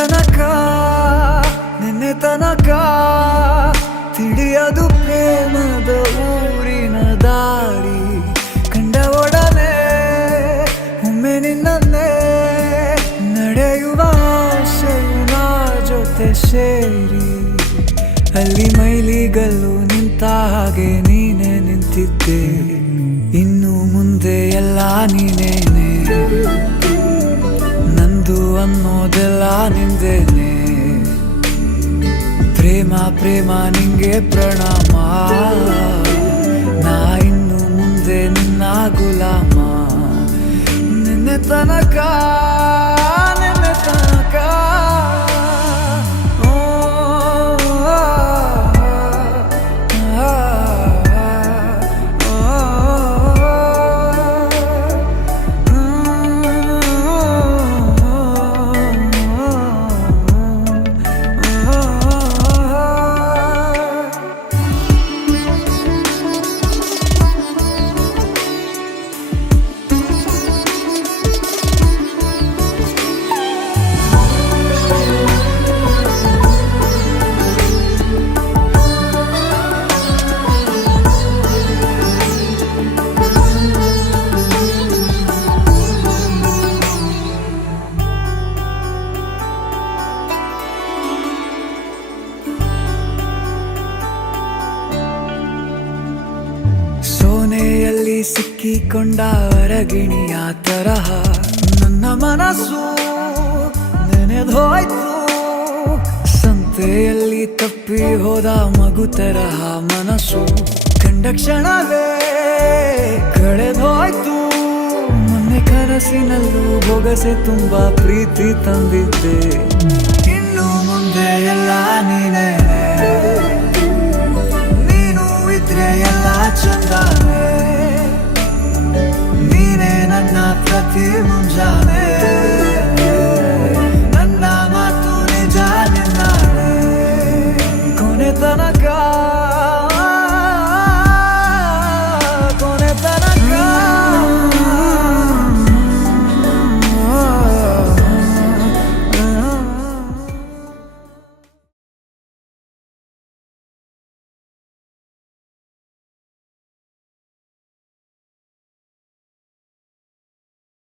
ತನಕ ನಿನ್ನೆ ತನಕ ತಿಳಿಯದು ಪ್ರೇಮದ ಊರಿನ ದಾರಿ ಕಂಡ ಒಡನೆ ಒಮ್ಮೆ ನಿನ್ನೇ ನಡೆಯುವ ಆಸೆಯ ಜೊತೆ ಸೇರಿ ಅಲ್ಲಿ ಮೈಲಿಗಲ್ಲು ನಿಂತ ಹಾಗೆ ನೀನೆ ನಿಂತಿದ್ದೆ ಇನ್ನು ಮುಂದೆ ಎಲ್ಲ ನೀನೇನೆ ನಂದು ಅನ್ನೋದೆಲ್ಲ ನಿಂದೇನೆ ಪ್ರೇಮ ಪ್ರೇಮ ನಿಂಗೆ ಪ್ರಣಾಮ ನಾ ಇನ್ನು ಮುಂದೆ ನಿನ್ನ ಗುಲಾಮ ನಿನ್ನೆ ತನಕ ನಿನ್ನೆ ತನಕ ಸೋನೆಯಲ್ಲಿ ಸಿಕ್ಕಿಕೊಂಡ ಹೊರಗಿಣಿಯ ತರಹ ನನ್ನ ಮನಸ್ಸು ನೆನೆದೋಯ್ತು ಸಂತೆಯಲ್ಲಿ ತಪ್ಪಿ ಹೋದ ಮಗು ತರಹ ಮನಸ್ಸು ಕಂಡ ಕ್ಷಣವೇ ಕಳೆದೋಯ್ತು ಮೊನ್ನೆ ಕನಸಿನಲ್ಲೂ ಬೊಗಸೆ ತುಂಬಾ ಪ್ರೀತಿ ತಂದಿದ್ದೆ ಇನ್ನು ಮುಂದೆ ಎಲ್ಲ ನೀನೇ ಎಲ್ಲ ಚಂದಾನೆ ನೀನೇ ನನ್ನ ಪ್ರತಿ ಮುಂಜಾನೆ